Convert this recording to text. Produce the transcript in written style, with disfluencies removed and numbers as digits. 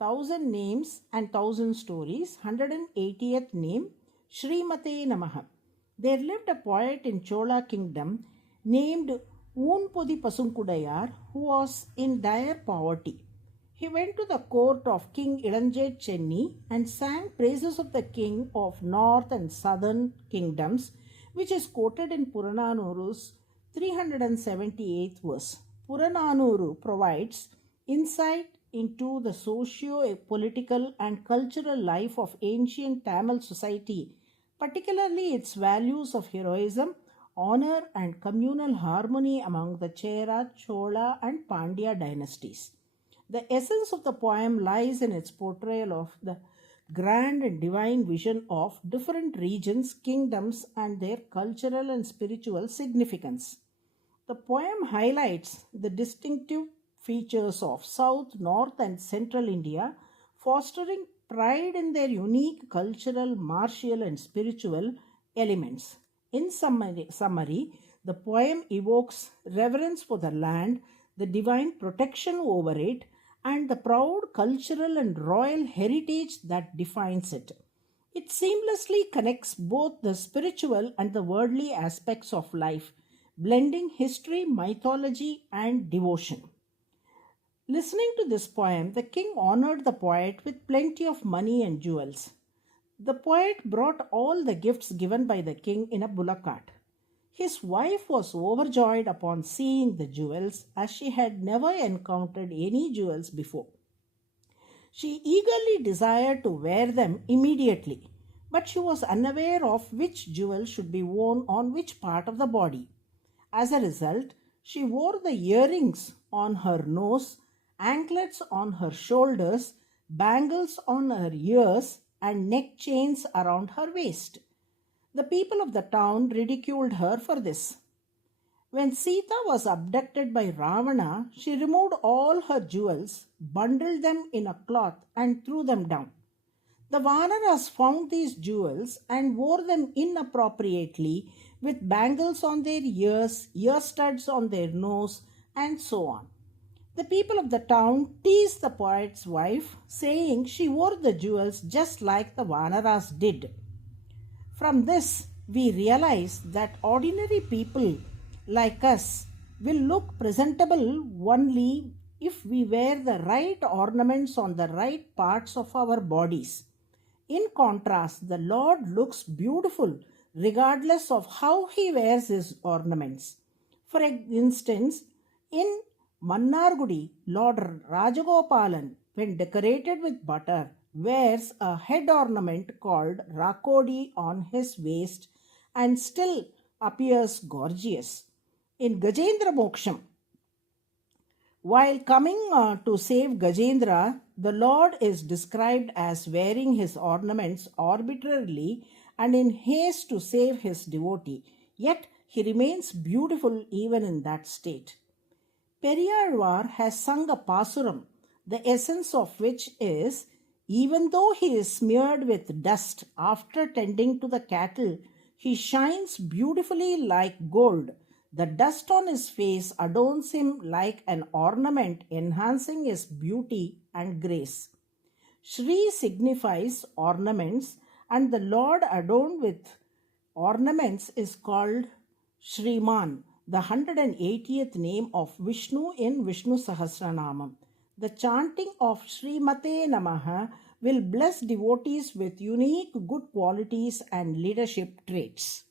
Thousand Names and Thousand Stories, 180th name, SRIMATE NAMAH. There lived a poet in Chola kingdom named Oonpodi Pasunkudayar who was in dire poverty. He went to the court of King Ilanjay Chenni and sang praises of the king of north and southern kingdoms, which is quoted in Purananuru's 378th verse. Purananuru provides insight into the socio-political and cultural life of ancient Tamil society, particularly its values of heroism, honor, and communal harmony among the Chera, Chola, and Pandya dynasties. The essence of the poem lies in its portrayal of the grand and divine vision of different regions, kingdoms, and their cultural and spiritual significance. The poem highlights the distinctive features of South, North, and Central India, fostering pride in their unique cultural, martial, and spiritual elements. In summary, the poem evokes reverence for the land, the divine protection over it, and the proud cultural and royal heritage that defines it. It seamlessly connects both the spiritual and the worldly aspects of life, blending history, mythology, and devotion. Listening to this poem, the king honored the poet with plenty of money and jewels. The poet brought all the gifts given by the king in a bullock cart. His wife was overjoyed upon seeing the jewels, as she had never encountered any jewels before. She eagerly desired to wear them immediately, but she was unaware of which jewel should be worn on which part of the body. As a result, she wore the earrings on her nose, anklets on her shoulders, bangles on her ears, and neck chains around her waist. The people of the town ridiculed her for this. When Sita was abducted by Ravana, she removed all her jewels, bundled them in a cloth, and threw them down. The Vanaras found these jewels and wore them inappropriately, with bangles on their ears, ear studs on their nose, and so on. The people of the town teased the poet's wife, saying she wore the jewels just like the Vanaras did. From this, we realize that ordinary people like us will look presentable only if we wear the right ornaments on the right parts of our bodies. In contrast, the Lord looks beautiful regardless of how he wears his ornaments. For instance, in Mannargudi, Lord Rajagopalan, when decorated with butter, wears a head ornament called Rakodi on his waist and still appears gorgeous. In Gajendra Moksham, while coming to save Gajendra, the Lord is described as wearing his ornaments arbitrarily and in haste to save his devotee, yet he remains beautiful even in that state. Periyalvar has sung a pasuram, the essence of which is, even though he is smeared with dust after tending to the cattle, he shines beautifully like gold. The dust on his face adorns him like an ornament, enhancing his beauty and grace. Shri signifies ornaments, and the Lord adorned with ornaments is called Shriman, the 180th name of Vishnu in Vishnu Sahasranamam. The chanting of SRIMATE NAMAH will bless devotees with unique good qualities and leadership traits.